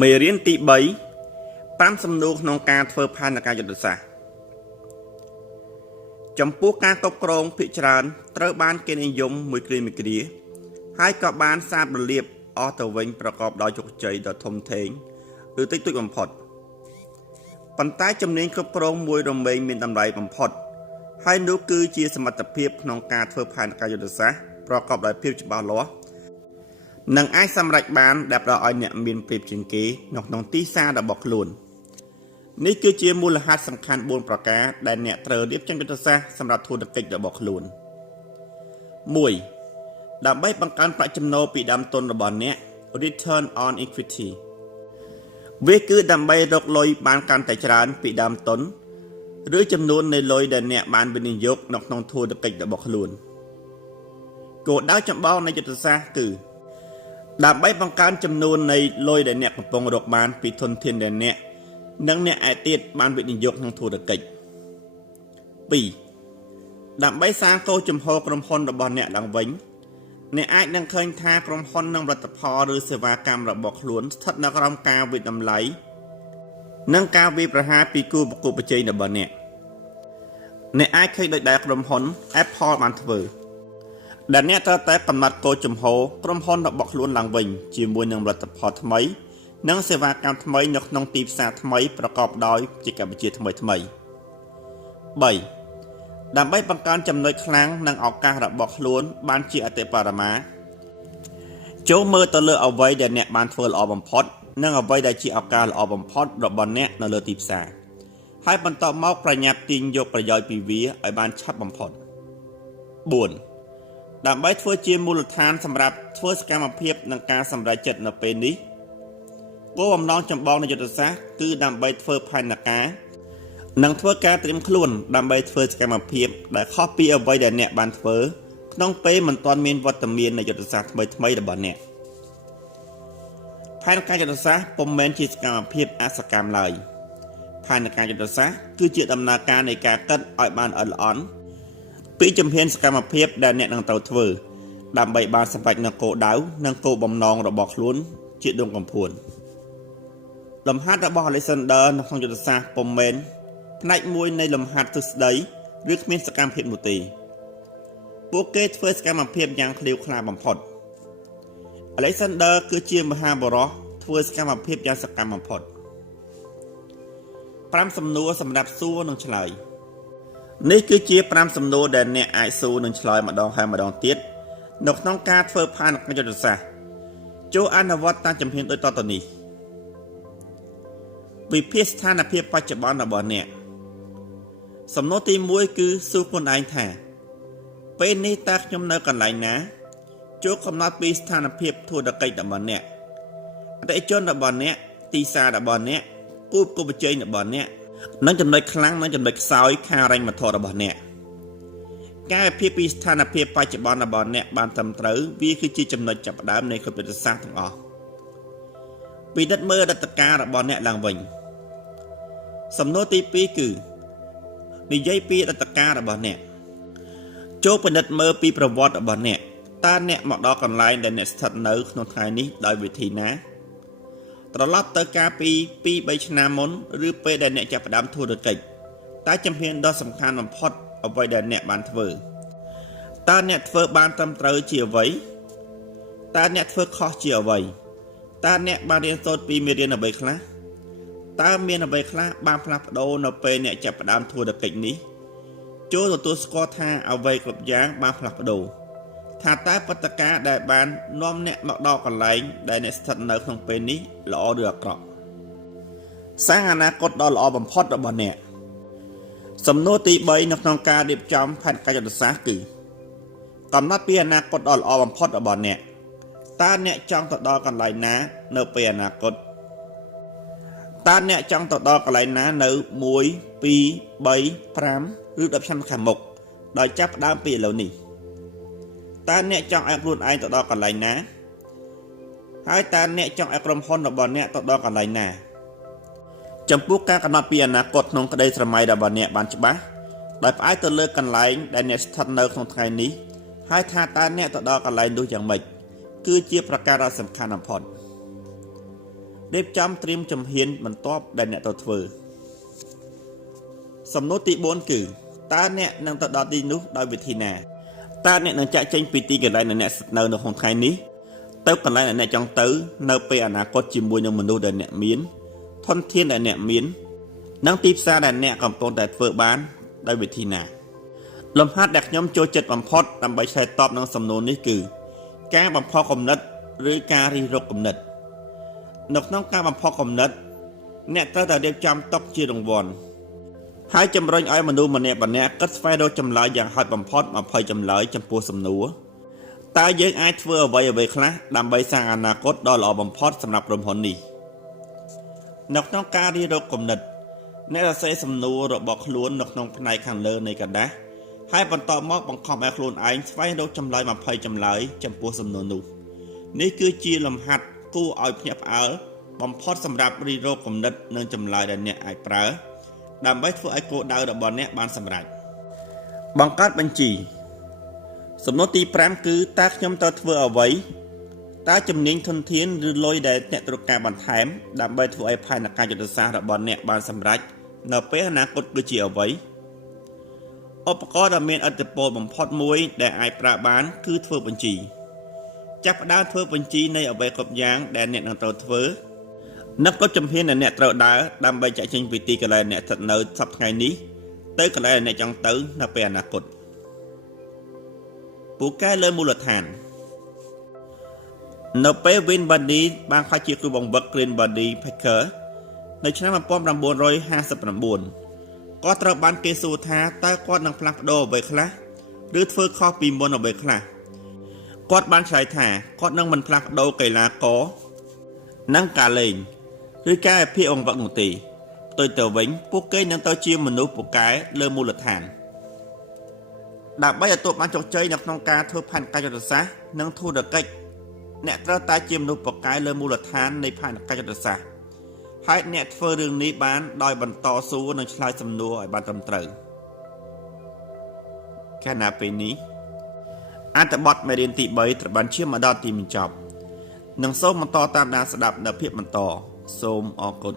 មេរៀនទី3 5សំណួរក្នុងការធ្វើផែនការយុទ្ធសាស្ត្រចំពោះការគ្រប់គ្រងភាគច្រើនត្រូវបានគេនិយមមួយគ្រាហើយក៏បានសាបរលាបអស់ទៅវិញប្រកបដោយជោគជ័យដ៏ធំធេងឬតិចតួចបំផុតប៉ុន្តែជំនាញគ្រប់គ្រងមួយរមែងមានតម្លៃបំផុតហើយនោះគឺជាសមត្ថភាពក្នុងការធ្វើផែនការយុទ្ធសាស្ត្រប្រកបដោយភាពច្បាស់លាស់និងអាចសម្រេចបានដែលផ្ដល់ឲ្យអ្នកមានប្រៀបជាងគេនៅក្នុងទីផ្សាររបស់ខ្លួននេះគឺជាមូលហេតុសំខាន់4ប្រការដែលអ្នកត្រូវរៀបចំយុទ្ធសាស្ត្រសម្រាប់ធុរកិច្ចរបស់ខ្លួន 1. ដើម្បីបង្កើនប្រាក់ចំណូលពីដើមទុនរបស់អ្នក Return on Equity វាគឺដើម្បីរកលុយបានកាន់តែច្រើនពីដើមទុនឬចំនួននៃលុយដែលអ្នកបានវិនិយោគនៅក្នុងធុរកិច្ចរបស់ខ្លួនគោលដៅចម្បងនៃយុទ្ធសាស្ត្រគឺដើម្បីបង្កើនចំនួននៃលុយដែលអ្នកកំពុងរកបានពីធនធានដែលអ្នកនិងអ្នកឯទៀតបានវិនិយោគក្នុងធុរកិច្ច 2. ដើម្បីសាងកោចំហក្រុមហ៊ុនរបស់អ្នកឡើងវិញអ្នកអាចនឹងឃើញថាក្រុមហ៊ុននិងផលិតផលឬសេវាកម្មរបស់ខ្លួនស្ថិតនៅក្រោមការវិនិតម្លៃនិងការវាយប្រហារពីគូប្រកួតប្រជែងរបស់អ្នកអាចឃើញដូចដែលក្រុមហ៊ុន Apple បានធ្វើដែលអ្នកត្រូវតែកំណត់គោលចំហក្រុមហ៊ុនរបស់ខ្លួនឡើងវិញជាមួយនឹងផលិតផលថ្មីនិងសេវាកម្មថ្មីនៅក្នុងទីផ្សារថ្មីប្រកបដោយបច្ចេកវិទ្យាថ្មី 3. ដើម្បីបង្កើនចំណុចខ្លាំងនិងឱកាសរបស់ខ្លួនបានជាអតិបរមាចូលមើលទៅលើអ្វីដែលអ្នកបានធ្វើល្អបំផុតនិងអ្វីដែលជាឱកាសល្អបំផុតរបស់អ្នកនៅលើទីផ្សារហើយបន្តមកប្រញាប់ទាញយកប្រយោជន៍ពីវាឲ្យបានឆាប់បំផុត 4. ដើម្បីធ្វើជាមូលដ្ឋានសម្រាប់ធ្វើសកម្មភាពនិងការសម្រេចចិត្តនៅពេលនេះគោលបំណងចម្បងនៃយុទ្ធសាស្ត្រគឺដើម្បីធ្វើផែនការនិងធ្វើការត្រៀមខ្លួនដើម្បីធ្វើសកម្មភាពដែលខុសពីអ្វីដែលអ្នកបានធ្វើក្នុងពេលមិនទាន់មានវត្តមាននៃយុទ្ធសាស្ត្រថ្មីៗរបស់អ្នកផែនការយុទ្ធសាស្ត្រពុំមែនជាសកម្មភាពអសកម្មឡើយផែនការយុទ្ធសាស្ត្រគឺជាដំណើរការនៃការគិតឲ្យបានល្អិតល្អន់ពីជំហានសកម្មភាពដែលអ្នកនឹងត្រូវធ្វើដើម្បីបានសម្រេចនូវគោលដៅនិងគោលបំណងរបស់ខ្លួនជាដងកំភួនលំហាត់របស់ Alexander នៅក្នុងយុទ្ធសាស្ត្រពុំមែនផ្នែកមួយនៃលំហាត់ទ្រឹស្ដីឬគ្មានសកម្មភាពនោះទេពួកគេធ្វើសកម្មភាពយ៉ាងឃ្លាវខ្លាបំផុត Alexander គឺជាមហាបុរសធ្វើសកម្មភាពយ៉ាងសកម្មបំផុត5សំណួរសម្រាប់សួរនិងឆ្លើយនេះគឺជា5សំណួរដែលអ្នកអាចសួរនិងឆ្លើយម្ដងហើយម្ដងទៀតនៅក្នុងការធ្វើផែនការយុទ្ធសាស្ត្រចូលអនុវត្តតាមជំហានដូចតទៅនេះវិភាគស្ថានភាពបច្ចុប្បន្នរបស់អ្នកសំណួរទី1គឺសួរខ្លួនឯងថាពេលនេះតើខ្ញុំនៅកន្លែងណាចូលកំណត់ពីស្ថានភាពធុរកិច្ចរបស់អ្នកអតិថិជនរបស់អ្នកទីផ្សាររបស់អ្នកគូប្រកួតប្រជែងរបស់អ្នកនិងចំណុចខ្លាំងនិងចំណុចខ្សោយខាងហិរញ្ញវត្ថុរបស់អ្នកការវិភាគពីស្ថានភាពបច្ចុប្បន្នរបស់អ្នកបានត្រឹមត្រូវវាគឺជាចំណុចចាប់ផ្ដើមនៃគ្រប់យុទ្ធសាស្ត្រទាំងអស់ពិនិត្យមើលអតីតកាលរបស់អ្នកឡើងវិញសំណួរទី2គឺនិយាយពីអតីតកាលរបស់អ្នកចូលពិនិត្យមើលពីប្រវត្តិរបស់អ្នកតើអ្នកមកដល់កន្លែងដែលអ្នកស្ថិតនៅក្នុងថ្ងៃនេះដោយវិធីណាត្រឡប់ទៅកាលពី 2-3 ឆ្នាំមុនឬពេលដែលអ្នកចាប់ផ្ដើមធុរកិច្ចតើជំហានដ៏សំខាន់បំផុតអ្វីដែលអ្នកបានធ្វើតើអ្នកធ្វើបានត្រឹមត្រូវជាអ្វីតើអ្នកធ្វើខុសជាអ្វីតើអ្នកបានរៀនសូត្រពីមេរៀនអ្វីខ្លះតើមានអ្វីខ្លះបានផ្លាស់ប្ដូរនៅពេលអ្នកចាប់ផ្ដើមធុរកិច្ចនេះចូលទទួលស្គាល់ថាអ្វីគ្រប់យ៉ាងបានផ្លាស់ប្ដូរថាតើបទការដែលបាននាំអ្នកមកដល់កន្លែងដែលអ្នកស្ថិតនៅក្នុងពេលនេះល្អឬអាក្រក់សាងអនាគតដ៏ល្អបំផុតរបស់អ្នកសំណួរទី3នៅក្នុងការរៀបចំផែនការយុទ្ធសាស្ត្រគឺកំណត់ពីអនាគតដ៏ល្អបំផុតរបស់អ្នកតើអ្នកចង់ទៅដល់កន្លែងណានៅពេលអនាគតតើអ្នកចង់ទៅដល់កន្លែងណានៅ1 2 3 5ឬ10ឆ្នាំខាងមុខដោយចាប់ផ្ដើមពីឥឡូវនេះតើអ្នកចង់ឲ្យខ្លួនឯងទៅដល់កន្លែងណាហើយតើអ្នកចង់ឲ្យក្រុមហ៊ុនរបស់អ្នកទៅដល់កន្លែងណាចំពោះការកំណត់ពីអនាគតក្នុងក្តីស្រមៃរបស់អ្នកបានច្បាស់ដោយផ្អែកទៅលើកន្លែងដែលអ្នកស្ថិតនៅក្នុងថ្ងៃនេះហើយថាតើអ្នកទៅដល់កន្លែងនោះយ៉ាងម៉េចគឺជាប្រការដ៏សំខាន់បំផុត រៀបចំត្រៀមជំហានបន្ទាប់ដែលអ្នកត្រូវធ្វើសំណួរទី4គឺតើអ្នកនឹងទៅដល់ទីនោះដោយវិធីណាតើអ្នកនឹងចាក់ចេញពីទីកន្លែងដែលអ្នកនៅក្នុងថ្ងៃនេះទៅកន្លែងដែលអ្នកចង់ទៅនៅពេលអនាគតជាមួយនឹងមនុស្សដែលអ្នកមានធនធានដែលអ្នកមាននិងទីផ្សារដែលអ្នកកំពុងតែធ្វើបានដោយវិធីណាលំហាត់ដែលខ្ញុំចូលចិត្តបំផុតដើម្បីឆ្លើយតបនឹងសំណួរនេះគឺការបំផុសគំនិតឬការរិះរកគំនិតនៅក្នុងការបំផុសគំនិតអ្នកត្រូវតែរៀបចំទុកជារង្វាន់ហើយជំរុញឲ្យមនុស្សម្នាក់គិតស្វែងរកចម្លើយយ៉ាងហោចបំផុត20ចម្លើយចំពោះសំណួរតើយើងអាចធ្វើអ្វីខ្លះដើម្បីសាងអនាគតដ៏ល្អបំផុតសម្រាប់ក្រុមហ៊ុននេះនៅក្នុងការរិះរកគំនិតអ្នកសរសេរសំណួររបស់ខ្លួននៅក្នុងផ្នែកខាងលើនៃกระดาษហើយបន្តមកបង្ខំឲ្យខ្លួនឯងស្វែងរកចម្លើយ20ចម្លើយចំពោះសំណួរនោះនេះគឺជាលំហាត់គួរឲ្យភ្ញាក់ផ្អើលបំផុតសម្រាប់រិះរកគំនិតនិងចម្លើយដែលអ្នកអាចប្រើដើម្បីធ្វើឲ្យគោលដៅរបស់អ្នកបានសម្រេចបង្កើតបញ្ជីសំណួរទី5គឺតើខ្ញុំត្រូវធ្វើអ្វីតើជំនាញធនធានឬលុយដែលអ្នកត្រូវការបន្ថែមដើម្បីធ្វើឲ្យផែនការយុទ្ធសាស្ត្ររបស់អ្នកបានសម្រេចនៅពេលអនាគតគឺជាអ្វីឧបករណ៍ដែលមានឥទ្ធិពលបំផុតមួយដែលអាចប្រើបានគឺធ្វើបញ្ជីចាប់ផ្ដើមធ្វើបញ្ជីនៃអ្វីគ្រប់យ៉ាងដែលអ្នកនឹងត្រូវធ្វើនិងក៏ជំហានដែលអ្នកត្រូវដើរដើម្បីចាក់ចេញពីទីកន្លែងអ្នកស្ថិតនៅសប្តាហ៍ថ្ងៃនេះទៅកន្លែងដែលអ្នកចង់ទៅនៅពេលអនាគតពូកែលើមូលដ្ឋាននៅពេល Win Buddy បានក្លាយជាគ្រូបង្វឹក Green Buddy Packer នៅឆ្នាំ1959គាត់ត្រូវបានគេសួរថាតើគាត់នឹងផ្លាស់ប្ដូរអ្វីខ្លះឬធ្វើខុសពីមុនអ្វីខ្លះគាត់បានឆ្លើយថាគាត់នឹងមិនផ្លាស់ប្ដូរកីឡាករនិងការលេងឬការអភិវឌ្ឍបង្វឹកនោះទេផ្ទុយទៅវិញពួកគេនឹងទៅជាមនុស្សពូកែលើមូលដ្ឋានដើម្បីទទួលបានជោគជ័យនៅក្នុងការធ្វើផែនការយុទ្ធសាស្ត្រនិងធុរកិច្ចអ្នកត្រូវតែជាមនុស្សពូកែលើមូលដ្ឋាននៃផែនការយុទ្ធសាស្ត្រហើយអ្នកធ្វើរឿងនេះបានដោយបន្តស៊ូនិងឆ្លើយសំណួរឲ្យបានត្រឹមត្រូវខណៈពេលនេះអត្ថបទមេរៀនទី3ត្រូវបានឈានមកដល់ទីបញ្ចប់និងសូមបន្តតាមដានស្ដាប់នៅភាគបន្តសូមអរគុណ